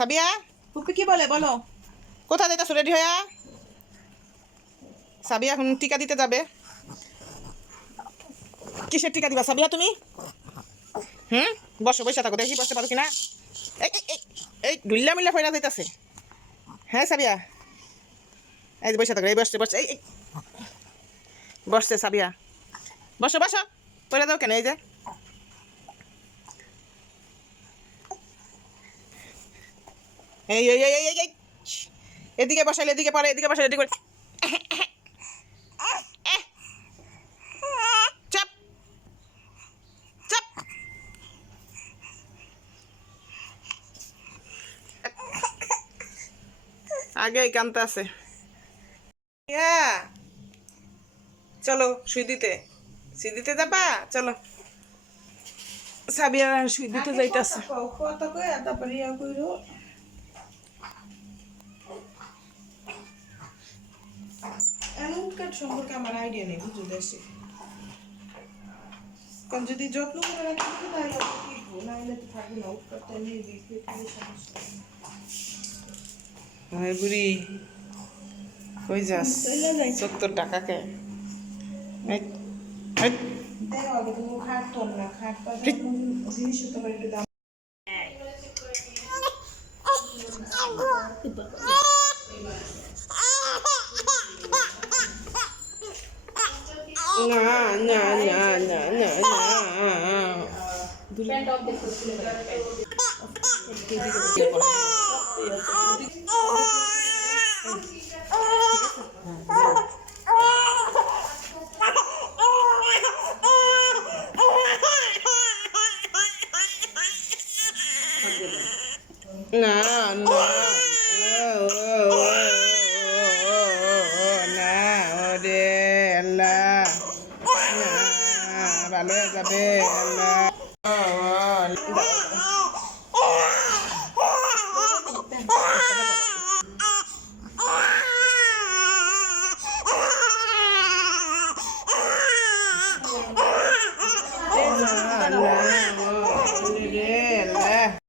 সাবিয়া ফুপি কি বলে বলো? কোথায় যাইতাছো রেডি হইয়া? সাবিয়া এখন টিকা দিতে যাবে। কিসের টিকা দিবা সাবিয়া তুমি? বসো, বসে থাকো, দেখি বসতে পারো কিনা। এই এই এই এই ডুল্লা মিল্লা ফেরা যাইতাছে। হ্যাঁ সাবিয়া, এই বসে থাকো, এই বসছে বসছে, এই বসছে সাবিয়া, বসো বসো, পড়ে দাও কেন? এই যে এই এই এই এই এই এদিকে বসাইলে এদিকে পরে, এদিকে বসাইলে এদিকে চাপ চাপ। আগে কানতে আছে। চলো সুই দিতে যাবা? চলো সাবিয়া সুই দিতে যাইতাছে। কত কই তারপরে ইয়া কইরো। এমনকার সম্পর্কে আমার আইডিয়া নেই, বুঝো দেশে। কারণ যদি যত্ন করে রাখতে তাহলে ঠিক, নাহলে তো থাকবে না। উৎপাতটা নিয়ে দেখবে সমস্যা। হয় বুড়ি, কই যাস? 70 টাকা কে? দেখো আগে তুমি খাট তোল না, খাট পা জিনিসের তোমার একটু দাম। না না না না না না না না না ওরে আল্লাহ, ভালো হয়ে যাবে আল্লাহ।